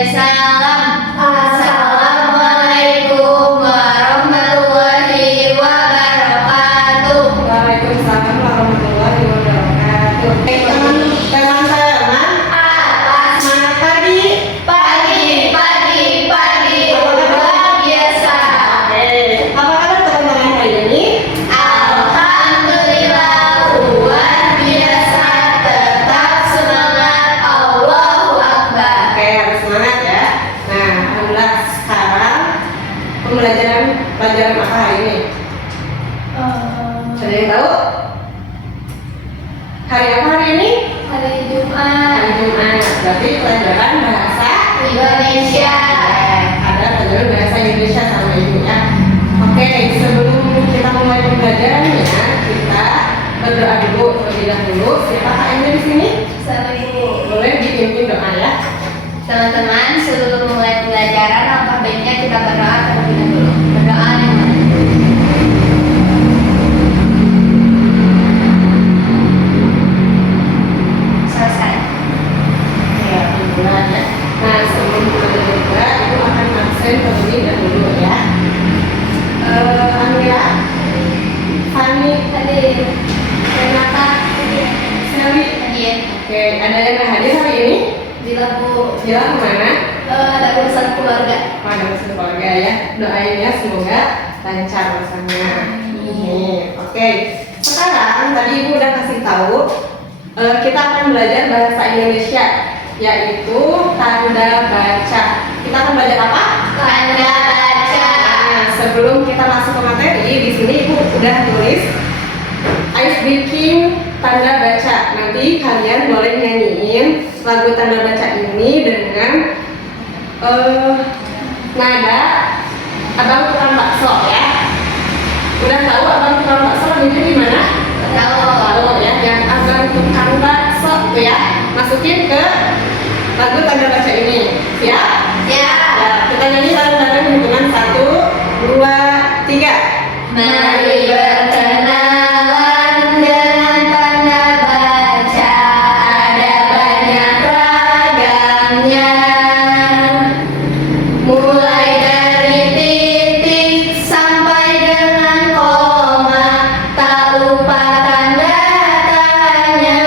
Waalaikumsalam. Assalamualaikum warahmatullahi wabarakatuh. Waalaikumsalam warahmatullahi wabarakatuh. Teman-teman, Apa? semangat pagi. Pagi. Luar biasa. Oke, apa kabar teman-teman hari ini? Alhamdulillah luar biasa. Tetap semangat. Allahu Akbar. Oke, harus semangat ya. Nah, alhamdulillah sekarang pelajaran apa hari ini? Ada yang tahu? Hari apa hari ini? Hari Jumat. Hari Jumat. Berarti pelajaran bahasa Indonesia. Ada pelajaran bahasa Indonesia sama ibu ya. Oke, sebelum kita mulai pembelajarannya, kita berdoa dulu terlebih dahulu. Siapa KM di sini? Sama Ibu. Boleh dipimpin doa ya. Teman-teman, sebelum mulai pelajaran, alangkah baiknya kita berdoa terlebih dahulu. Berdoa dimulai. Selesai. Ya, alhamdulillah ya. Nah, sebelum kita berdoa, ibu akan absen terlebih dahulu ya. Amira, Fani, Hadir. Renata, Selvi. Hadir. Oke, ada yang nggak hadir hari ini? Bila Bu Jalan kemana? ada urusan keluarga. Pada keluarga ya. Doain ya semoga lancar urusannya. Oke. Sekarang tadi ibu udah kasih tahu kita akan belajar bahasa Indonesia yaitu tanda baca. Kita akan belajar apa? Tanda baca. Nah, sebelum kita masuk ke materi, di sini ibu udah tulis ice breaking tanda baca. Nanti kalian boleh nyanyiin lagu tanda baca ini dengan nada abang tukang bakso ya. Udah tahu abang tukang bakso itu di mana? Tahu ya, yang abang tukang bakso tuh ya. Masukin ke lagu tanda baca ini. Siap? Ya. Ya, kita nyanyi bareng-bareng hitungan 1, 2, 3. Mari berkenalan dengan tanda baca, ada banyak ragamnya. Mulai dari titik sampai dengan koma, tak lupa tanda tanya.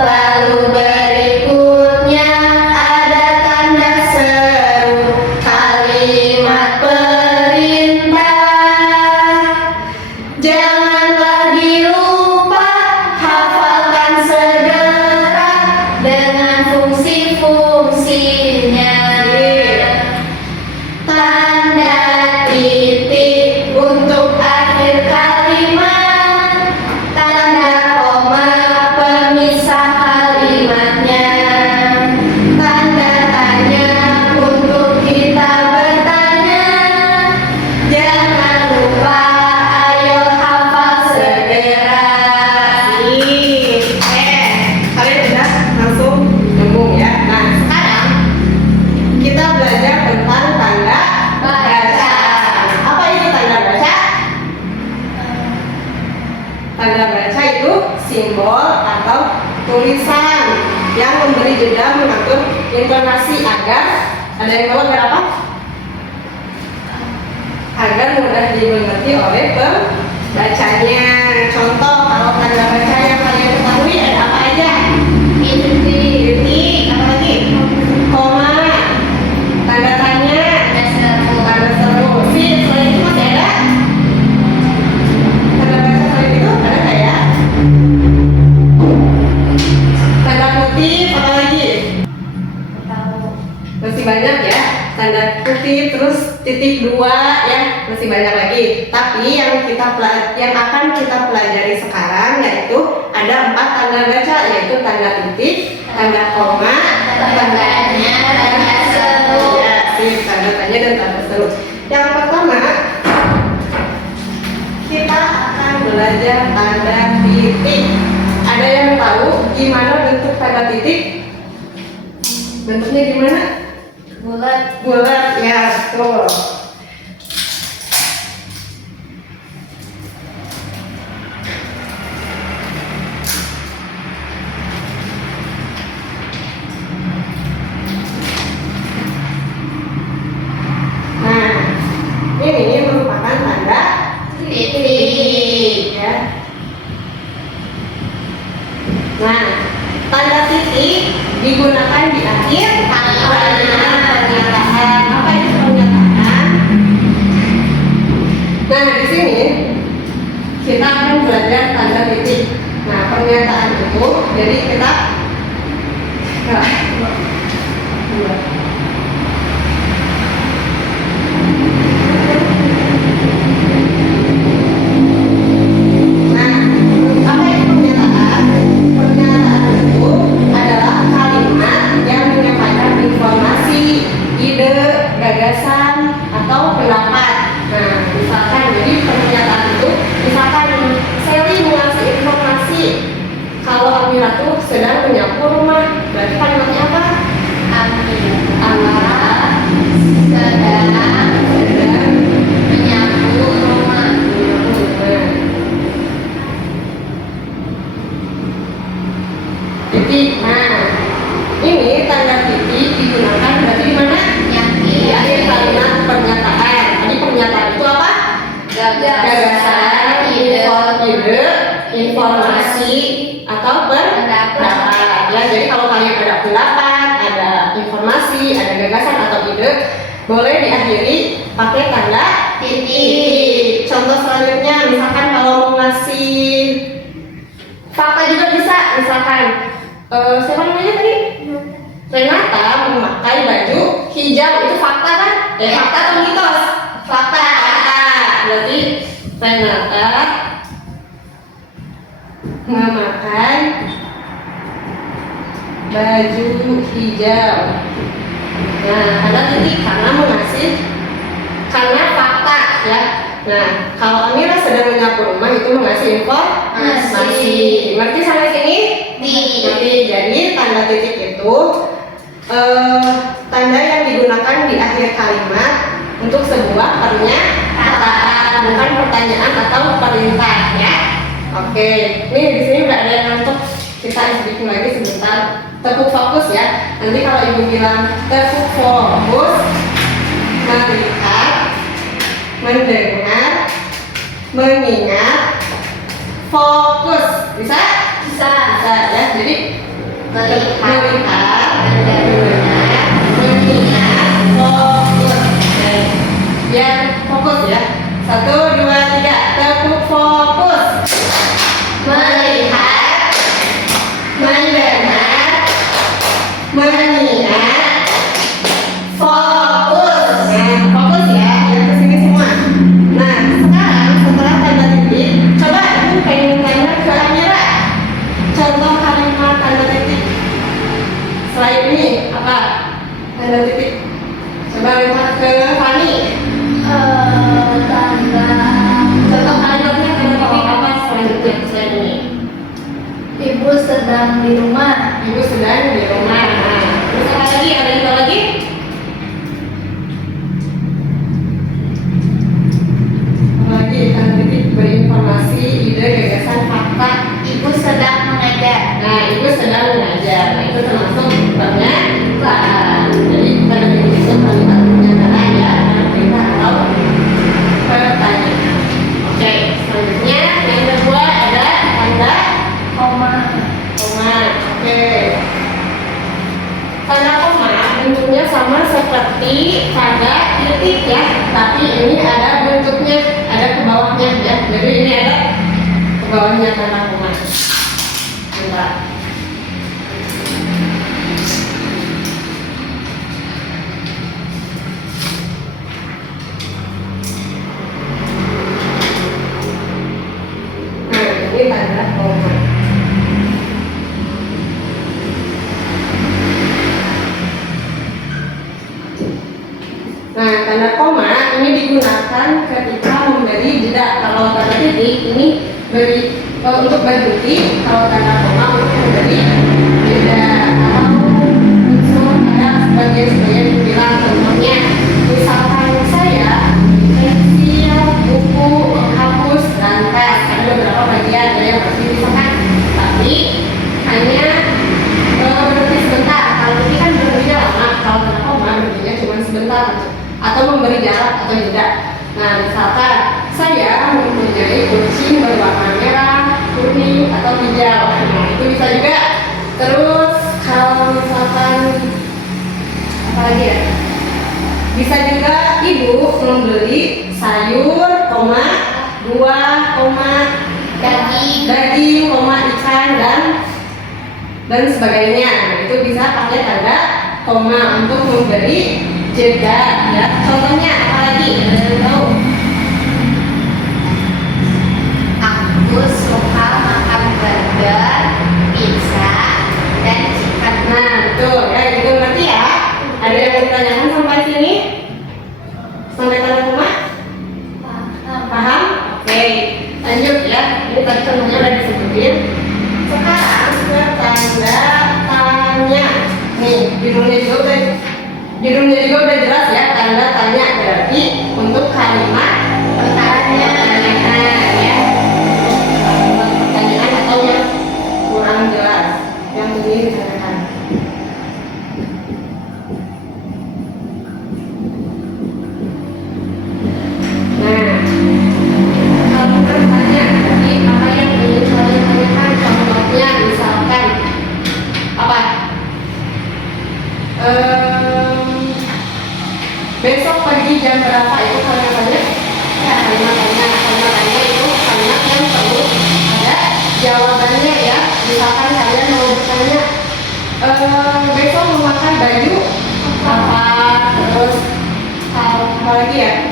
Lalu berikutnya ada tanda seru, kalimat perintah. Janganlah dilupa, hafalkan segera dengan fungsi-fungsinya. Tanda titik untuk akhir kalimat, tanda koma pemisah kalimatnya, tanda tanya untuk kita bertanya. Jangan lupa, ayo hafal segera. Kalian udah langsung nyambung ya. Nah, sekarang kita belajar tentang tanda baca. Apa itu tanda baca? Tanda baca itu simbol atau tulisan yang memberi jeda mengatur informasi agar ada yang tahu agar apa? Agar mudah dimengerti oleh pembacanya. Contoh kalau tanda baca yang kalian ketahui ada apa aja? Titik, apa lagi? Koma, tanda tanya, tanda seru. Selain itu masih ada? Tanda baca selain itu ada nggak ya? Tanda kutip, apa lagi? Masih banyak ya. Tanda kutip, terus titik 2 ya, masih banyak lagi. Tapi yang akan kita pelajari sekarang yaitu ada 4 tanda baca, yaitu tanda titik, tanda koma, Tanda tanya, tanda seru. ya, tanda tanya dan tanda seru. Yang pertama kita akan belajar tanda titik. Ada yang tahu gimana bentuk tanda titik? Bentuknya gimana? Bulat. Bulat ya, betul. Nah, tanda titik digunakan di akhir pernyataan. Apa itu pernyataan? Nah, di sini kita akan belajar tanda titik. Nah, pernyataan itu, jadi kita gagasan atau pendapat. Nah, misalkan jadi pernyataan itu, misalkan Sally mengasih informasi kalau Amira tuh sedang menyapu rumah. Berarti kalimatnya apa? Amira sedang menyapu rumah. Titik. Nah, ini tanda titik digunakan berarti di mana? Di akhir kalimat pernyataan. Tadi pernyataan itu apa? Gagasan, ide, informasi atau pendapat. Ya, jadi kalau kalian ada pendapat, ada informasi, ada gagasan atau ide, boleh diakhiri pakai tanda titik. Contoh selanjutnya, misalkan kalau mau ngasih fakta juga bisa. Misalkan siapa namanya tadi? Renata memakai baju hijau, itu fakta kan? Fakta atau mitos? Fakta. Berarti Renata memakai baju hijau. Nah, ada titik karena mengasih, karena fakta ya. Nah, kalau Amira sedang menyapu rumah itu mengasih informasi. Ngerti sampai sini? Ngerti. Jadi tanda titik itu tanda yang digunakan di akhir kalimat untuk sebuah pernyataan, bukan pertanyaan atau perintah ya. Oke, nih di sini udah ada yang ngantuk. Kita sedikit lagi sebentar. Tepuk fokus ya. Nanti kalau ibu bilang tepuk fokus, melihat, mendengar, mengingat, fokus. Bisa? Bisa ya. Jadi melihat, mendengar, mengingat, fokus. Biar fokus ya. 1, 2, 3. Tepuk fokus. Melihat, mendengar, mengingat, fokus. Nah, fokus ya. Yang kesini semua. Nah, sekarang setelah tanda titik, coba ibu pengen tanya ke Amira. Contoh kalimat tanda titik. Selain ini apa? Tanda titik. Coba lihat ke Fani. Contoh kalimatnya tanda titik apa selanjutnya selain ini? Ibu sedang di rumah. Ibu sedang di rumah. Nah, terus apa lagi? Ada yang tahu lagi? Apa lagi? Tanda titik berinformasi, ide, gagasan, fakta. Ibu sedang mengajar. Nah, ibu sedang mengajar. Nah, itu termasuk pernyataan. Jadi tanda titik itu kalimat pernyataan ya, perintah atau pertanyaan. Oke, selanjutnya yang kedua ada tanda Koma. koma. Oke. Tanda koma bentuknya sama seperti tanda titik ya, tapi ini ada bentuknya, ada ke bawahnya ya. Jadi ini ada ke bawahnya tanda koma. Bentar. Nah, ini tanda koma. Nah, tanda koma ini digunakan ketika memberi jeda. Kalau tanda titik ini untuk berhenti, kalau tanda koma untuk memberi jeda atau unsur ada sebagian bilang. Contohnya, misalkan saya pensil, buku, menghapus, lantas ada beberapa bagian yang harus dipisahkan, tapi hanya berhenti sebentar. Kalau ini kan berhentinya lama, kalau tanda koma berhentinya cuma sebentar atau memberi jarak atau jeda. Nah, misalkan saya mempunyai kucing berwarna merah, kuning, atau hijau. Nah, itu bisa juga. Terus kalau misalkan apa lagi ya? Bisa juga ibu membeli sayur, buah, daging, ikan dan sebagainya. Nah, itu bisa pakai tanda koma untuk memberi jeda. Ya, contohnya apa lagi? Ada yang tahu? Aku suka makan burger, pizza, dan chicken. Nah, betul ya, itu ngerti ya. Ada yang mau ditanyakan sampai sini? Sampai tanda koma? Paham? Oke, lanjut ya. Ini tadi contohnya udah disebutin. Sekarang ke tanda tanya. Nih, judulnya juga udah jelas ya. Tanda tanya berarti untuk kalimat pertanyaan ya. Kalimat pertanyaan atau yang kurang jelas yang ini ditanyakan. Nah, kalau bertanya berarti apa yang ingin kalian tanyakan? Contohnya misalkan apa? Besok pagi jam berapa itu kalian tanya? Ya, kalimat tanya itu kalimat yang perlu ada jawabannya ya. Misalkan kalian mau bertanya, besok memakai baju apa? Terus apa lagi ya?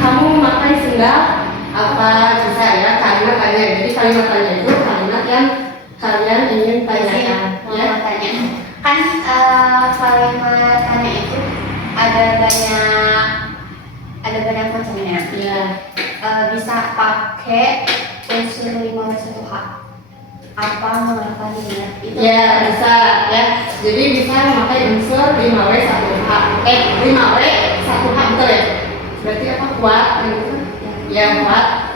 Kamu memakai sendal apa? Bisa ya, kalimat tanya. Jadi kalimat tanya itu kalimat yang kalian ingin tanyakan ya. Tanya. Kan kalimat tanya itu ada banyak macamnya. Iya. Bisa pakai unsur 5W1H. Apa mengapa minat itu? Ya, bisa ya. Jadi bisa memakai unsur 5W1H. 5W1H betul ya? Berarti apa? Kuat gitu. Ya, kuat.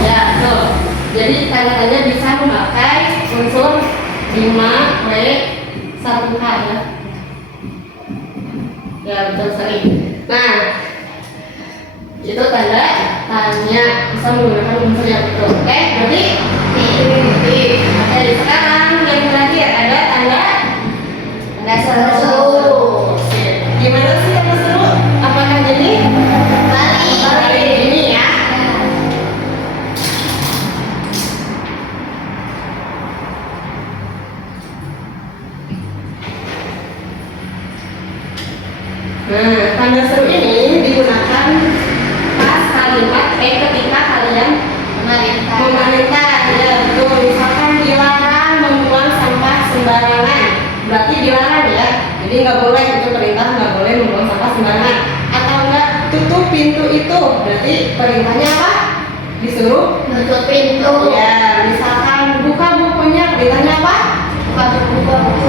Ya, betul. Jadi tanda-tanda bisa memakai unsur 5W1H ya. Ya, betul sekali. Nah, itu tanda tanya bisa menggunakan unsur yang betul. Oke, berarti oke, sekarang yang terakhir ada tanda seru. Oke. Gimana sih tanda seru? Apakah jadi balik ini ya? Nah, tanda seru ini digunakan pas ketika kalian memerintah ya, betul. Misalkan dilarang membuang sampah sembarangan, berarti dilarang ya. Jadi nggak boleh, itu perintah nggak boleh membuang sampah sembarangan. Atau enggak, tutup pintu itu, berarti perintahnya apa? Disuruh Tutup pintu. ya. Misalkan buka bukunya, perintahnya apa? Buka buku.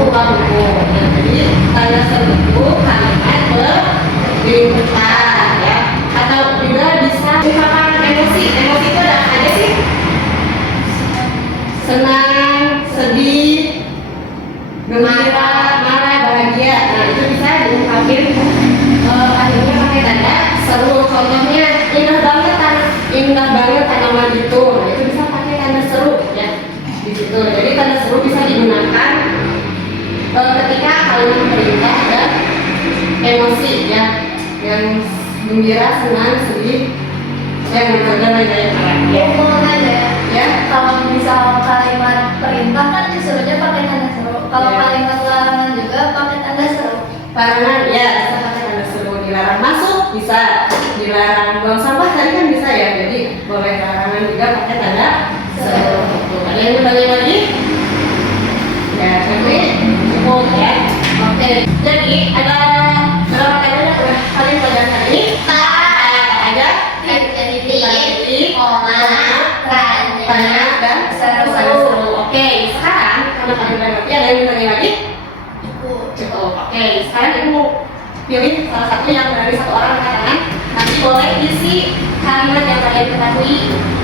Buka buku. Nah, jadi tanda seru itu kalimat perintah ya. Atau juga bisa misalkan emosi itu ada apa aja sih? Senang, sedih, gembira, marah, bahagia. Nah, itu bisa diungkapin akhirnya pakai tanda seru. Contohnya indah banget tanaman itu. Nah, itu bisa pakai tanda seru ya di situ. Jadi tanda seru bisa digunakan ketika kalimat perintah dan emosi ya, yang gembira, senang, sedih, dan lain-lain ya. Ya, kalau misal kalimat perintah kan disuruhnya pakai tanda seru. Kalau Ya. kalimat larangan juga pakai tanda seru. Larangan ya, bisa pakai tanda seru. Dilarang masuk bisa, dilarang buang sampah tadi kan bisa ya. Jadi boleh larangan juga pakai tanda seru. Ada yang bertanya lagi? Ya, jadi cukup ya. Oke, jadi ada berapa tanda udah kalian pelajaran hari ini? Ada Titik, koma, tanya dan seru. Oke, sekarang karena kalian udah ngerti, ada yang bertanya lagi? Cukup. Oke, sekarang ibu pilih salah satu yang dari satu orang angkat tangan. Nanti boleh isi kalimat yang kalian ketahui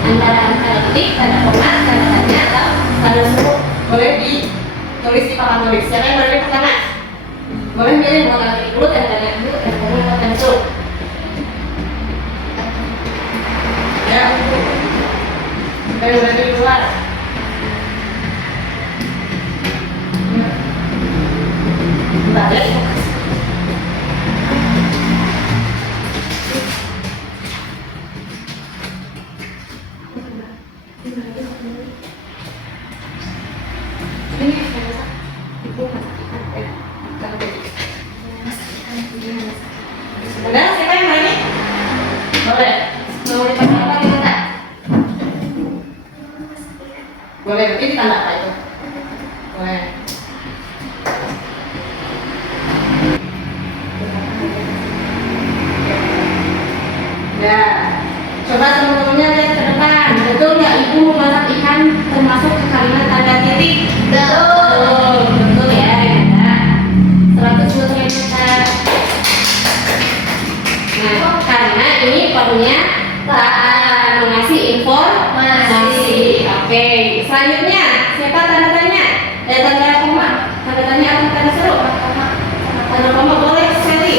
antara titik, tanda koma, tanda tanya atau tanda seru. Boleh ditulis di papan tulis. Siapa yang berani pertama? Boleh pilih mau tanda dulu, tanda tanya dulu, tanda koma atau tanda seru. berani keluar. Bentar ya. Udah, siapa yang berani? Boleh. Mau dipakai apa gitu Kak? Boleh, berarti ditanda apa itu? Boleh. Ya, coba teman-temannya lihat ke depan. Betul nggak ibu memasak ikan termasuk ke kalimat tanda titik? Betul. Betul ya, Renata. 100 buat Renata. Nah, karena ini perlunya mengasih informasi. Oke, selanjutnya siapa tanda tanya? Tanda koma. Tanda tanya atau tanda seru? Tanda koma boleh Sally.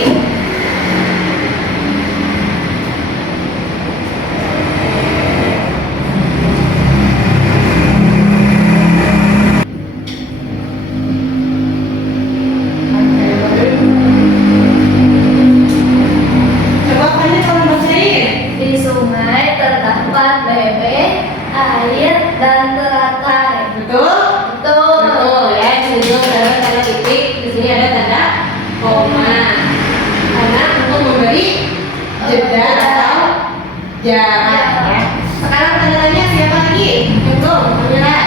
Coba tanya kalau bacain. Di sungai terdapat bebek, air, dan teratai. Betul? Betul. Betul ya. Di sini ada tanda titik, di sini ada tanda koma. Karena untuk memberi jeda atau jarak ya. Sekarang tanda tanya siapa lagi? Betul, Kamila.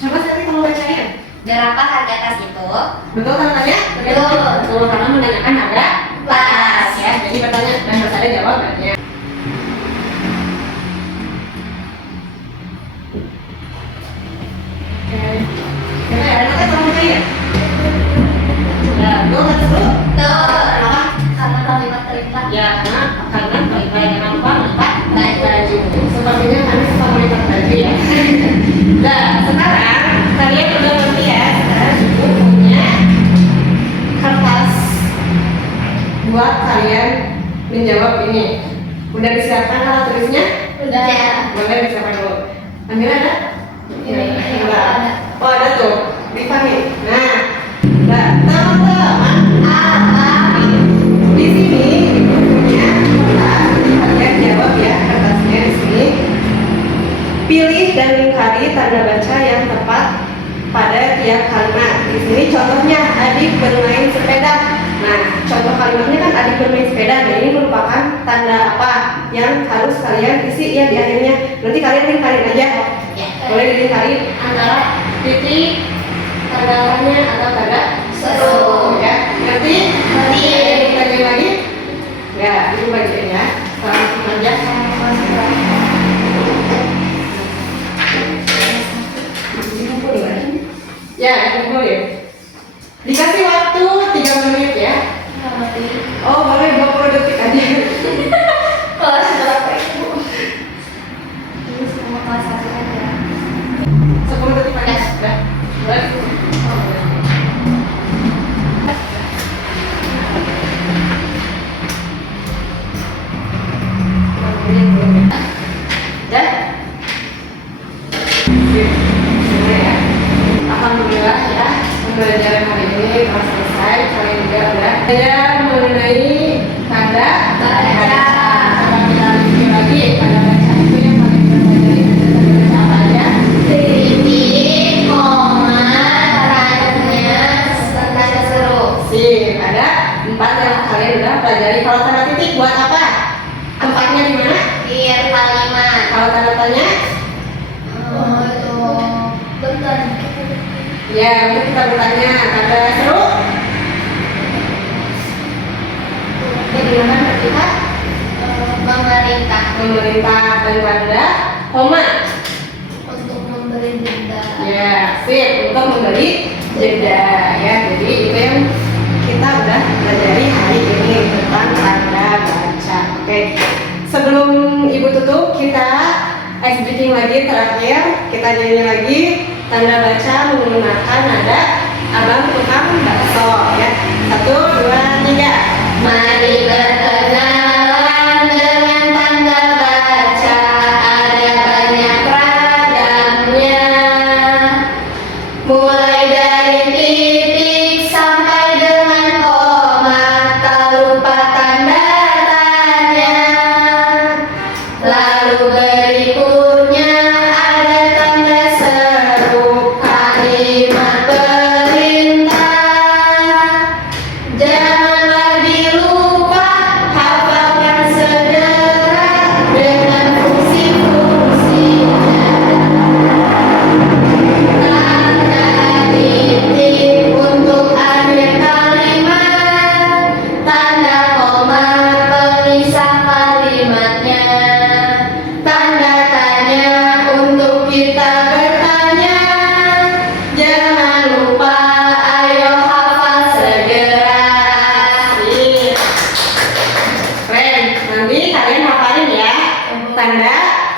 Coba Sally kamu bacain. Berapa harga tas itu? Betul tanda tanya? Betul. Betul, karena menanyakan ada tas ya. Jadi pertanyaan dan harus ada jawabannya. Oke. Kita ada nanti kamu bacain. Nah, betul kan dulu? Betul. Karena kalimat terikat. Ya, karena baik-baik dengan apa? Baik baju. Sepertinya kami suka melihat baju ya. Nah, sekarang kalian udah ngerti ya. Sekarang ibu punya kertas buat kalian menjawab ini. Udah disiapkan alat tulisnya? Udah. Boleh disiapkan dulu. Ambil ada? Ini, Enggak. ada. Oh ada tuh. Dipanggil. Nah, teman-teman. Apa? Di sini ibu punya kertas. Kalian jawab ya kertasnya di sini. Pilih dan lingkari tanda baca yang tepat pada tiap kalimat. Di sini contohnya adik bermain sepeda. Nah, contoh kalimatnya kan adik bermain sepeda. Nah, ini merupakan tanda apa yang harus kalian isi ya di akhirnya. Nanti kalian lingkarin aja. Ya. Boleh dilingkarin antara titik, tanda tanya atau tanda Seru. ya. Ngerti? Ngerti. Tanya lagi? Enggak, itu bacain ya. Langsung aja. Ya, boleh. Dikasih waktu 3 menit ya. Oh, boleh 20 detik aja. Kelas berapa ibu? Ini semua kelas 1 aja. 10 detik aja. Udah. Boleh. Udah? Alhamdulillah ya, pembelajaran hari ini telah selesai. Kalian juga udah belajar mengenai tanda baca. Coba kita review lagi tanda baca itu yang paling terpelajari ada tanda baca apa aja? Titik, koma, tanya, tanda seru. Sip, ada 4 yang kalian udah pelajari. Kalau tanda titik buat apa? Tempatnya di mana? Akhir kalimat. Kalau tanda tanya? Oh, itu bentar. Ya, untuk kita bertanya. Tanda seru? Bagaimana kita? Memerintah Pemerintah dan tanda koma. untuk memberi jeda. Ya, sip, untuk memberi jeda ya. Jadi itu yang kita udah pelajari hari ini tentang tanda baca. Oke. Sebelum ibu tutup, kita ice breaking lagi terakhir. Kita nyanyi lagi tanda baca menggunakan nada abang tukang bakso ya. 1, 2, 3. Mari berkenalan.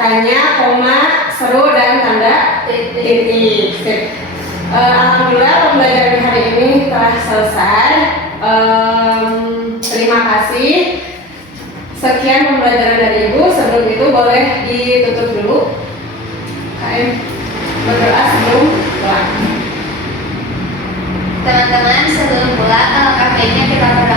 tanya, koma, seru, dan tanda titik. Sip. Alhamdulillah pembelajaran hari ini telah selesai. Terima kasih. Sekian pembelajaran dari Ibu. Sebelum itu boleh ditutup dulu. KM berdoa sebelum pulang. Teman-teman, sebelum pulang, alangkah baiknya kita berdoa